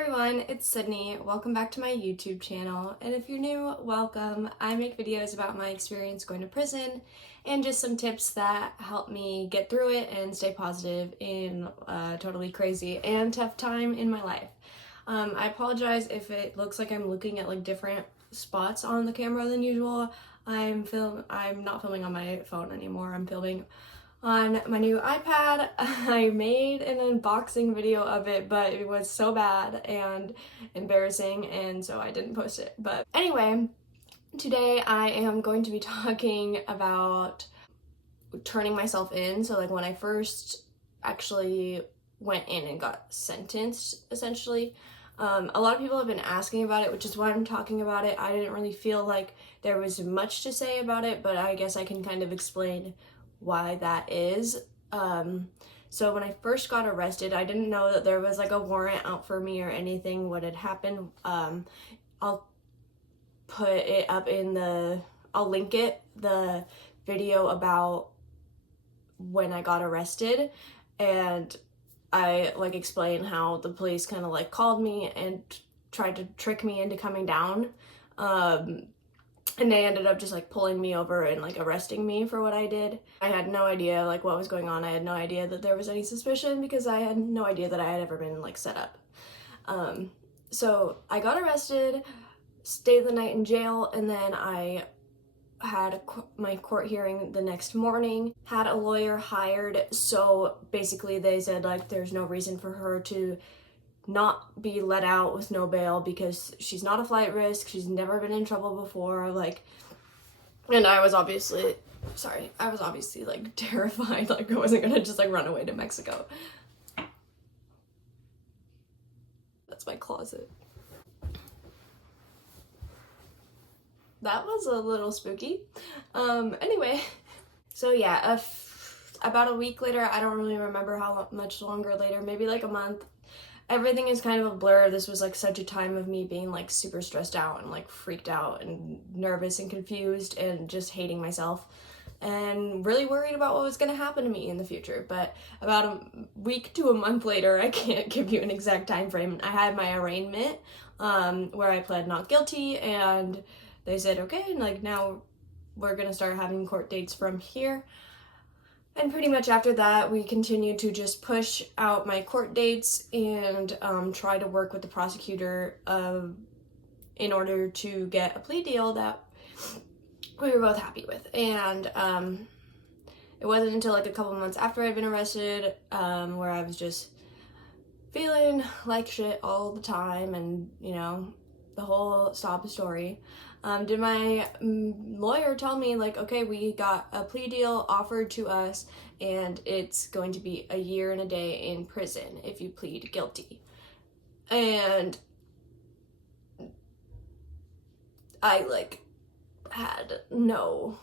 everyone, it's Sydney. Welcome back to my YouTube channel, and if you're new, welcome. I make videos about my experience going to prison and just some tips that help me get through it and stay positive in a totally crazy and tough time in my life. I apologize if it looks like I'm looking at like different spots on the camera than usual. I'm not filming on my phone anymore. I'm filming on my new iPad. I made an unboxing video of it, but it was so bad and embarrassing, and so I didn't post it. But anyway, today I am going to be talking about turning myself in. So like when I first actually went in and got sentenced, essentially. A lot of people have been asking about it, which is why I'm talking about it. I didn't really feel like there was much to say about it, but I guess I can kind of explain why that is. So when I first got arrested, I didn't know that there was like a warrant out for me or anything, what had happened. I'll put it up I'll link it, the video about when I got arrested, and I like explain how the police kind of like called me and tried to trick me into coming down. And they ended up just like pulling me over and like arresting me for what I did. I had no idea like what was going on. I had no idea that there was any suspicion because I had no idea that I had ever been like set up. So I got arrested, stayed the night in jail, and then I had my court hearing the next morning, had a lawyer hired. So basically they said like there's no reason for her to not be let out with no bail because she's not a flight risk, she's never been in trouble before, like, and I was obviously like terrified, like I wasn't gonna just like run away to Mexico. That's my closet. That was a little spooky. Anyway, so yeah, about a week later, I don't really remember how much longer later, maybe like a month. Everything is kind of a blur. This was like such a time of me being like super stressed out and like freaked out and nervous and confused and just hating myself and really worried about what was going to happen to me in the future. But about a week to a month later, I can't give you an exact time frame, I had my arraignment where I pled not guilty, and they said, okay, like now we're going to start having court dates from here. And pretty much after that, we continued to just push out my court dates and try to work with the prosecutor in order to get a plea deal that we were both happy with. And it wasn't until like a couple months after I'd been arrested where I was just feeling like shit all the time, and you know, the whole sob story. Did my lawyer tell me like, okay, we got a plea deal offered to us and it's going to be a year and a day in prison if you plead guilty. And I like had no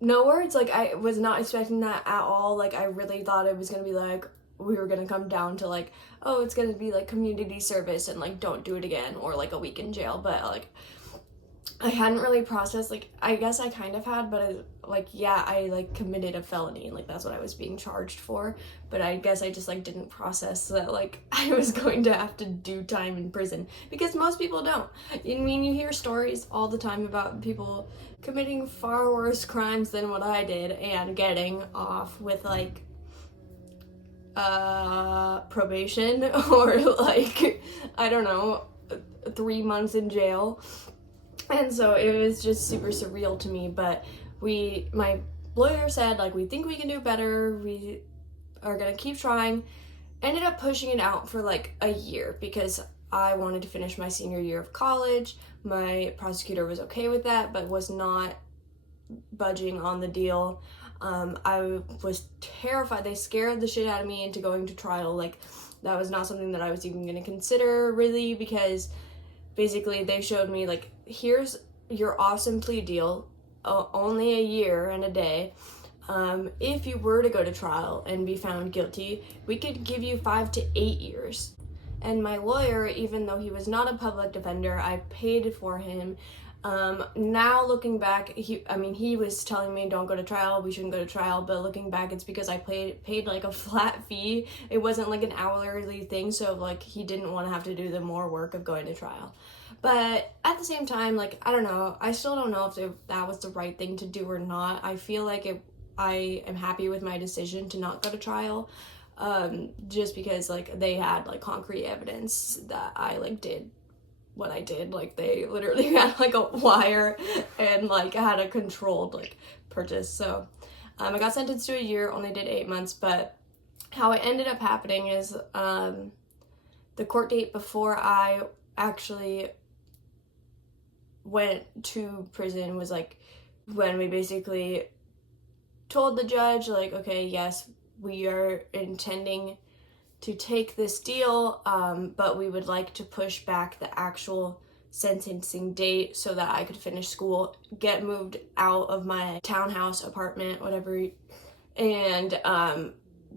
words. Like I was not expecting that at all. Like I really thought it was gonna be like we were gonna come down to like, oh, it's gonna be like community service and like don't do it again, or like a week in jail. But like I hadn't really processed, like I guess I kind of had, but I like committed a felony, and like that's what I was being charged for. But I guess I just like didn't process that like I was going to have to do time in prison, because most people don't. I mean, you hear stories all the time about people committing far worse crimes than what I did and getting off with like probation or like, I don't know, 3 months in jail. And so it was just super surreal to me. But my lawyer said like, we think we can do better, we are gonna keep trying. Ended up pushing it out for like a year because I wanted to finish my senior year of college. My prosecutor was okay with that, but was not budging on the deal. I was terrified. They scared the shit out of me into going to trial. Like that was not something that I was even going to consider really, because basically they showed me like, here's your awesome plea deal, only a year and a day. If you were to go to trial and be found guilty, we could give you 5 to 8 years. And my lawyer, even though he was not a public defender, I paid for him. Now looking back, he was telling me don't go to trial, we shouldn't go to trial, but looking back, it's because I paid like a flat fee. It wasn't like an hourly thing, so like he didn't want to have to do the more work of going to trial. But at the same time, like, I don't know, I still don't know if that was the right thing to do or not. I feel like I am happy with my decision to not go to trial, just because like they had like concrete evidence that I like did what I did. Like they literally had like a wire and like had a controlled like purchase. So I got sentenced to a year, only did 8 months, but how it ended up happening is the court date before I actually went to prison was like when we basically told the judge like, okay, yes, we are intending to take this deal, but we would like to push back the actual sentencing date so that I could finish school, get moved out of my townhouse apartment, whatever, and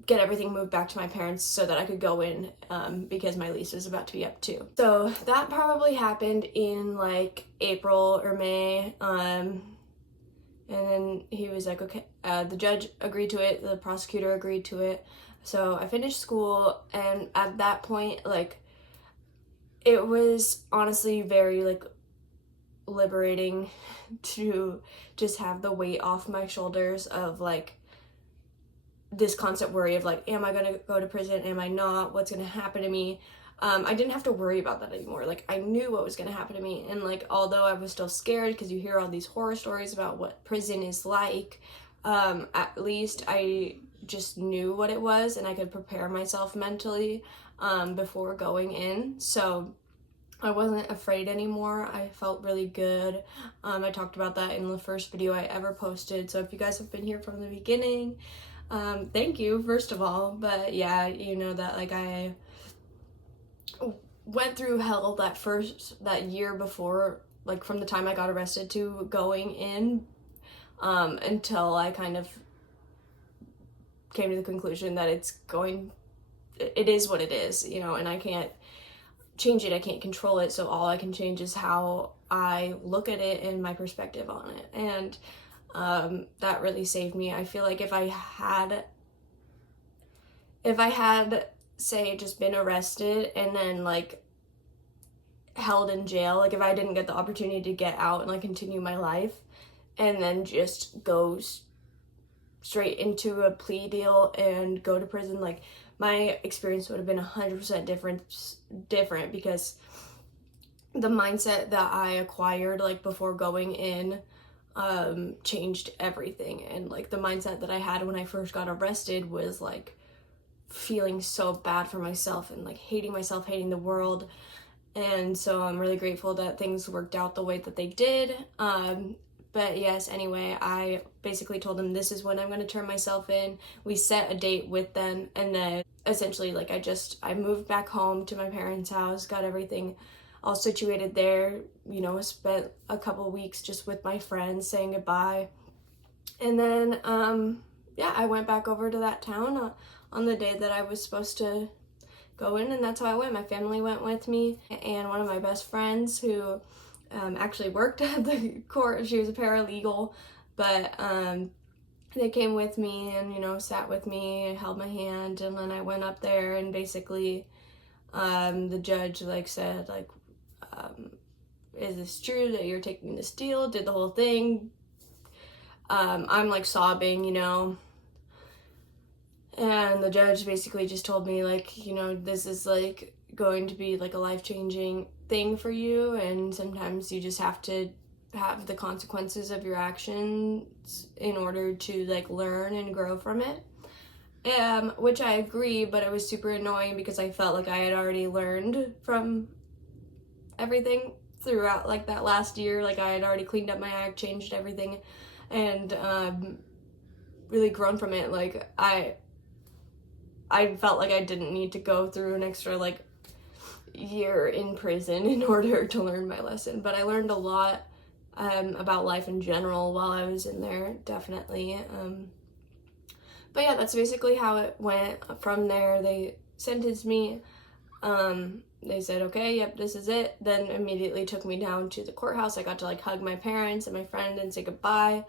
get everything moved back to my parents so that I could go in, because my lease is about to be up too. So that probably happened in like April or May, and then he was like, okay, the judge agreed to it, the prosecutor agreed to it. So I finished school, and at that point, like, it was honestly very, like, liberating to just have the weight off my shoulders of, like, this constant worry of, like, am I gonna go to prison? Am I not? What's gonna happen to me? I didn't have to worry about that anymore. Like, I knew what was gonna happen to me, and, like, although I was still scared because you hear all these horror stories about what prison is like, at least I just knew what it was and I could prepare myself mentally before going in. So I wasn't afraid anymore. I felt really good. I talked about that in the first video I ever posted. So if you guys have been here from the beginning, thank you, first of all. But yeah, you know that like I went through hell that year before, like from the time I got arrested to going in, until I kind of came to the conclusion that it is what it is, you know, and I can't change it, I can't control it, so all I can change is how I look at it and my perspective on it. And that really saved me. I feel like if I had say just been arrested and then like held in jail, like if I didn't get the opportunity to get out and like continue my life and then just go straight into a plea deal and go to prison, like my experience would have been 100% different because the mindset that I acquired like before going in changed everything. And like the mindset that I had when I first got arrested was like feeling so bad for myself and like hating myself, hating the world. And so I'm really grateful that things worked out the way that they did. But yes, anyway, I basically told them this is when I'm going to turn myself in. We set a date with them, and then essentially like I moved back home to my parents' house, got everything all situated there, you know, spent a couple weeks just with my friends saying goodbye. And then yeah, I went back over to that town on the day that I was supposed to go in, and that's how I went. My family went with me, and one of my best friends who actually worked at the court. She was a paralegal, but they came with me and, you know, sat with me, held my hand, and then I went up there and basically the judge like said like, is this true that you're taking this deal? Did the whole thing. I'm like sobbing, you know, and the judge basically just told me like, you know, this is like going to be like a life-changing thing for you, and sometimes you just have to have the consequences of your actions in order to like learn and grow from it. Which I agree, but it was super annoying because I felt like I had already learned from everything throughout like that last year. Like I had already cleaned up my act, changed everything, and really grown from it. Like I felt like I didn't need to go through an extra like year in prison in order to learn my lesson, but I learned a lot about life in general while I was in there, definitely. But yeah, that's basically how it went. From there, they sentenced me. They said, okay, yep, this is it. Then immediately took me down to the courthouse. I got to like hug my parents and my friend and say goodbye.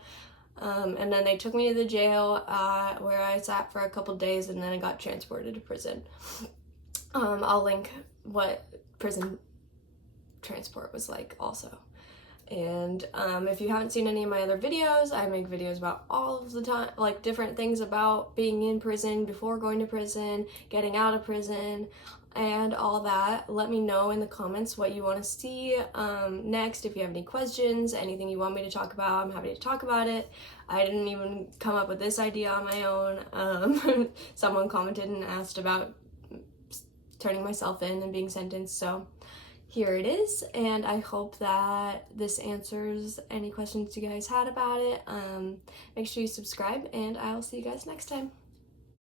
And then they took me to the jail where I sat for a couple days, and then I got transported to prison. I'll link what prison transport was like also. And if you haven't seen any of my other videos, I make videos about all of the time, like different things about being in prison, before going to prison, getting out of prison, and all that. Let me know in the comments what you want to see next. If you have any questions, anything you want me to talk about, I'm happy to talk about it. I didn't even come up with this idea on my own. Someone commented and asked about turning myself in and being sentenced, so here it is, and I hope that this answers any questions you guys had about it. Make sure you subscribe, and I'll see you guys next time.